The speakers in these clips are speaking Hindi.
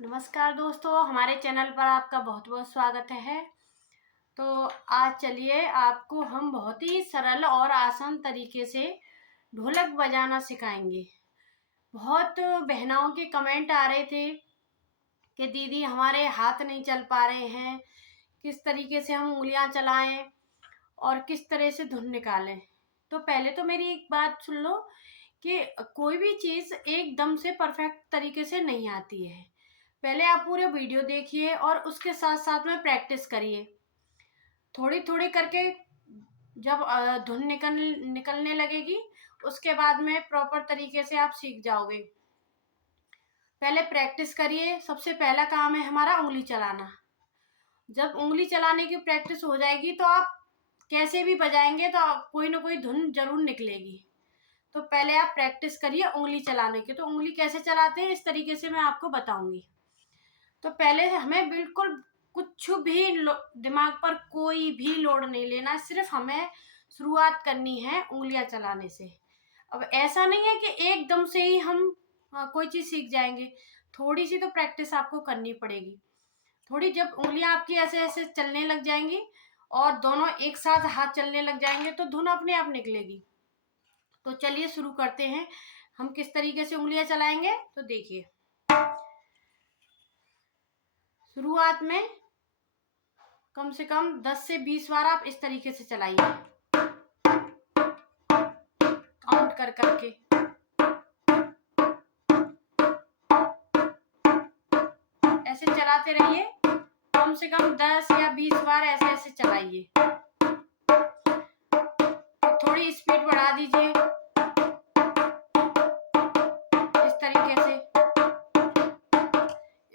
नमस्कार दोस्तों, हमारे चैनल पर आपका बहुत बहुत स्वागत है। तो आज चलिए आपको हम बहुत ही सरल और आसान तरीके से ढोलक बजाना सिखाएंगे। बहुत बहनाओं के कमेंट आ रहे थे कि दीदी हमारे हाथ नहीं चल पा रहे हैं, किस तरीके से हम उंगलियां चलाएं और किस तरह से धुन निकालें। तो पहले तो मेरी एक बात सुन लो कि कोई भी चीज़ एकदम से परफेक्ट तरीके से नहीं आती है। पहले आप पूरे वीडियो देखिए और उसके साथ साथ में प्रैक्टिस करिए। थोड़ी थोड़ी करके जब धुन निकलने लगेगी, उसके बाद में प्रॉपर तरीके से आप सीख जाओगे। पहले प्रैक्टिस करिए। सबसे पहला काम है हमारा उंगली चलाना। जब उंगली चलाने की प्रैक्टिस हो जाएगी तो आप कैसे भी बजाएंगे तो कोई ना कोई धुन जरूर निकलेगी। तो पहले आप प्रैक्टिस करिए उंगली चलाने की। तो उंगली कैसे चलाते हैं इस तरीके से मैं आपको बताऊंगी। तो पहले हमें बिल्कुल कुछ भी दिमाग पर कोई भी लोड नहीं लेना, सिर्फ हमें शुरुआत करनी है उंगलियां चलाने से। अब ऐसा नहीं है कि एकदम से ही हम कोई चीज़ सीख जाएंगे। थोड़ी सी तो प्रैक्टिस आपको करनी पड़ेगी। थोड़ी जब उंगलियां आपकी ऐसे ऐसे चलने लग जाएंगी और दोनों एक साथ हाथ चलने लग जाएंगे तो धुन अपने आप निकलेगी। तो चलिए शुरू करते हैं। हम किस तरीके से उंगलियां चलाएंगे तो देखिए। शुरुआत में कम से कम 10 से 20 बार आप इस तरीके से चलाइए, काउंट कर करके। ऐसे चलाते रहिए, कम से कम 10 या 20 बार ऐसे ऐसे चलाइए। थोड़ी स्पीड बढ़ा दीजिए इस तरीके से।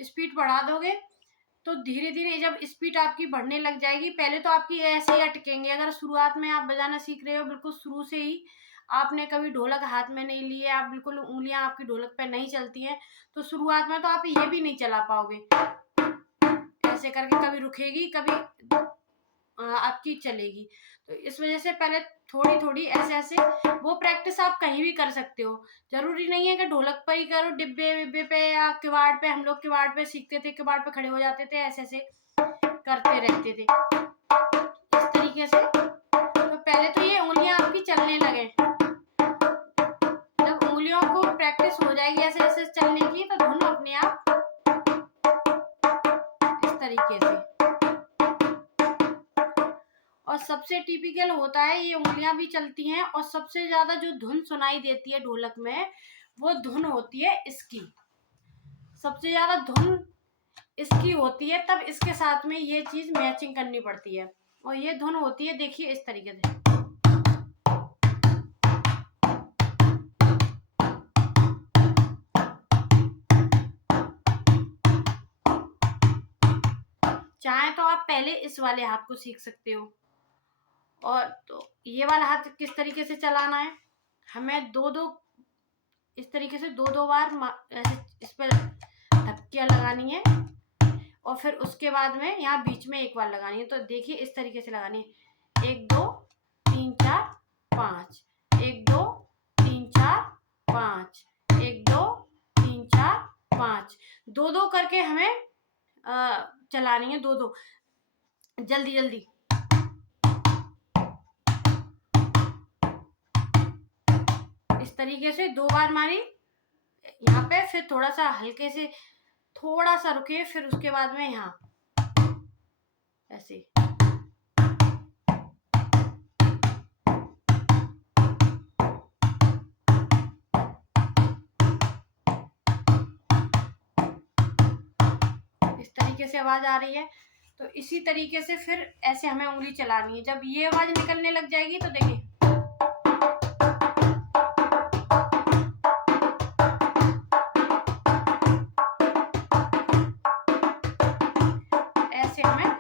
स्पीड बढ़ा दोगे तो धीरे धीरे जब स्पीड आपकी बढ़ने लग जाएगी, पहले तो आपकी ऐसे ही अटकेंगे। अगर शुरुआत में आप बजाना सीख रहे हो, बिल्कुल शुरू से ही आपने कभी ढोलक हाथ में नहीं ली है, आप बिल्कुल उंगलियां आपकी ढोलक पे नहीं चलती हैं, तो शुरुआत में तो आप ये भी नहीं चला पाओगे। ऐसे करके कभी रुकेगी, कभी आपकी चलेगी। तो इस वजह से पहले थोड़ी थोड़ी ऐसे ऐसे वो प्रैक्टिस आप कहीं भी कर सकते हो। जरूरी नहीं है कि ढोलक पर ही करो, डिब्बे विब्बे पे या किवाड़ पे। हम लोग किवाड़ पे सीखते थे, किवाड़ पे खड़े हो जाते थे, ऐसे ऐसे करते रहते थे इस तरीके से। तो पहले तो ये उंगलियां आपकी चलने लगे। जब उंगलियों को प्रैक्टिस हो जाएगी ऐसे ऐसे चलने की, तो धुन अपने आप इस तरीके से। और सबसे टिपिकल होता है, ये उंगलियां भी चलती हैं और सबसे ज्यादा जो धुन सुनाई देती है ढोलक में, वो धुन होती है इसकी। सबसे ज्यादा धुन इसकी होती है, तब इसके साथ में ये चीज मैचिंग करनी पड़ती है। और ये धुन होती है, देखिए इस तरीके से। चाहे तो आप पहले इस वाले हाथ को सीख सकते हो। और तो ये वाला हाथ किस तरीके से चलाना है, हमें दो दो इस तरीके से दो दो बार ऐसे इस पर धक्कियां लगानी है और फिर उसके बाद में यहाँ बीच में एक बार लगानी है। तो देखिए इस तरीके से लगानी है। 1 2 3 4 5, 1 2 3 4 5, 1 2 3 4 5। दो दो करके हमें चलानी है, दो दो, जल्दी जल्दी। इस तरीके से 2 बार मारी यहाँ पे, फिर थोड़ा सा हल्के से थोड़ा सा रुके, फिर उसके बाद में यहाँ ऐसे। इस तरीके से आवाज आ रही है। तो इसी तरीके से फिर ऐसे हमें उंगली चलानी है। जब ये आवाज निकलने लग जाएगी तो देखिए ऐसे हमें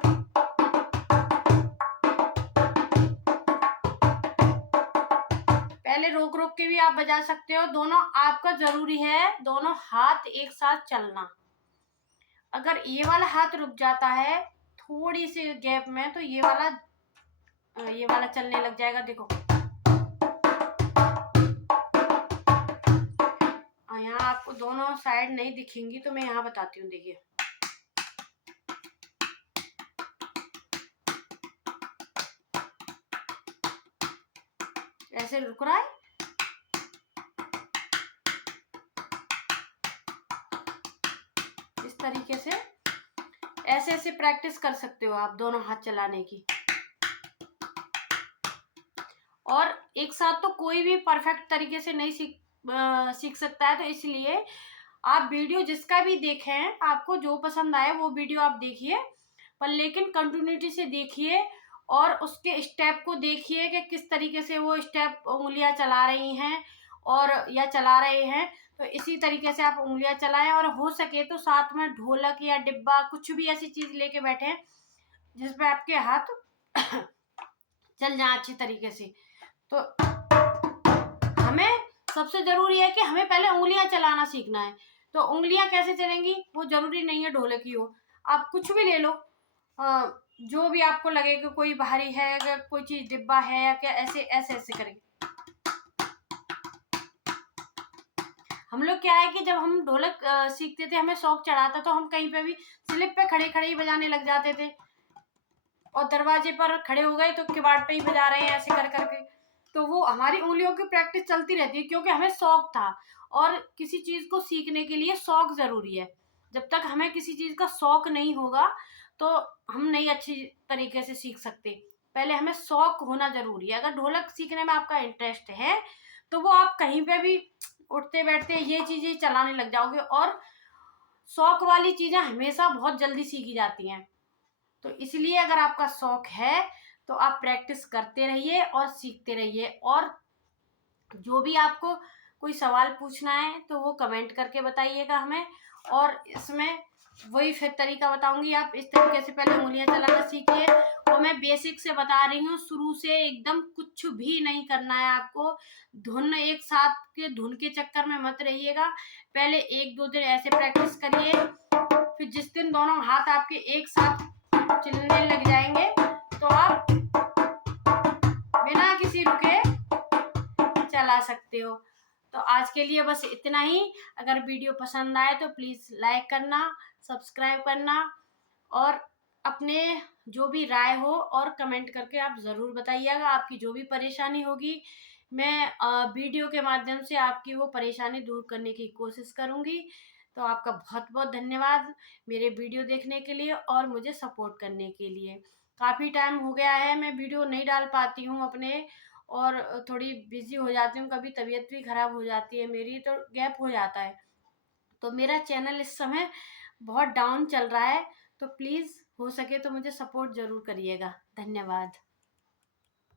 पहले रोक रोक के भी आप बजा सकते हो। दोनों आपका जरूरी है, दोनों हाथ एक साथ चलना। अगर ये वाला हाथ रुक जाता है थोड़ी सी गैप में, तो ये वाला चलने लग जाएगा। देखो यहाँ आपको दोनों साइड नहीं दिखेंगी तो मैं यहाँ बताती हूँ। देखिए ऐसे रुक रहा है, इस तरीके से ऐसे ऐसे प्रैक्टिस कर सकते हो आप दोनों हाथ चलाने की। और एक साथ तो कोई भी परफेक्ट तरीके से नहीं सीख सकता है, तो इसलिए आप वीडियो जिसका भी देखें, आपको जो पसंद आए वो वीडियो आप देखिए, पर लेकिन कंटिन्यूटी से देखिए और उसके स्टेप को देखिए कि किस तरीके से वो स्टेप उंगलियां चला रही हैं और या चला रहे हैं। तो इसी तरीके से आप उंगलियां चलाएं और हो सके तो साथ में ढोलक या डिब्बा कुछ भी ऐसी चीज लेके बैठे जिसपे आपके हाथ चल जाए अच्छी तरीके से। तो हमें सबसे जरूरी है कि हमें पहले उंगलियां चलाना सीखना है। तो उंगलियां कैसे चलेंगी, वो जरूरी नहीं है ढोलक की हो, आप कुछ भी ले लो, जो भी आपको लगे कि कोई भारी है, अगर कोई चीज डिब्बा है या क्या, ऐसे ऐसे ऐसे करेंगे। हम लोग क्या है कि जब हम ढोलक सीखते थे, हमें शौक चढ़ा था, तो हम कहीं पे भी स्लिप पे खड़े खड़े ही बजाने लग जाते थे और दरवाजे पर खड़े हो गए तो किवाड़ पे ही बजा रहे हैं ऐसे कर करके। तो वो हमारी उंगलियों की प्रैक्टिस चलती रहती है क्योंकि हमें शौक था। और किसी चीज को सीखने के लिए शौक जरूरी है। जब तक हमें किसी चीज का शौक नहीं होगा तो हम नहीं अच्छी तरीके से सीख सकते। पहले हमें शौक होना जरूरी है। अगर ढोलक सीखने में आपका इंटरेस्ट है तो वो आप कहीं पे भी उठते बैठते ये चीजें चलाने लग जाओगे। और शौक वाली चीजें हमेशा बहुत जल्दी सीखी जाती हैं। तो इसलिए अगर आपका शौक है तो आप प्रैक्टिस करते रहिए और सीखते रहिए। और जो भी आपको कोई सवाल पूछना है तो वो कमेंट करके बताइएगा हमें। और इसमें वही फिर तरीका बताऊंगी, आप इस तरीके से पहले उंगलियां चलाना सीखिए। और मैं बेसिक से बता रही हूँ, शुरू से एकदम कुछ भी नहीं करना है आपको। धुन एक साथ के धुन के चक्कर में मत रहिएगा। पहले 1-2 दिन ऐसे प्रैक्टिस करिए, फिर जिस दिन दोनों हाथ आपके एक साथ चलने लग जाएंगे तो आप बिना किसी रुके चला सकते हो। तो आज के लिए बस इतना ही। अगर वीडियो पसंद आए तो प्लीज लाइक करना, सब्सक्राइब करना और अपने जो भी राय हो और कमेंट करके आप जरूर बताइएगा। आपकी जो भी परेशानी होगी मैं वीडियो के माध्यम से आपकी वो परेशानी दूर करने की कोशिश करूंगी। तो आपका बहुत बहुत धन्यवाद मेरे वीडियो देखने के लिए और मुझे सपोर्ट करने के लिए। काफ़ी टाइम हो गया है मैं वीडियो नहीं डाल पाती हूँ अपने, और थोड़ी बिजी हो जाती हूँ, कभी तबीयत भी खराब हो जाती है मेरी, तो गैप हो जाता है। तो मेरा चैनल इस समय बहुत डाउन चल रहा है। तो प्लीज़ हो सके तो मुझे सपोर्ट ज़रूर करिएगा। धन्यवाद।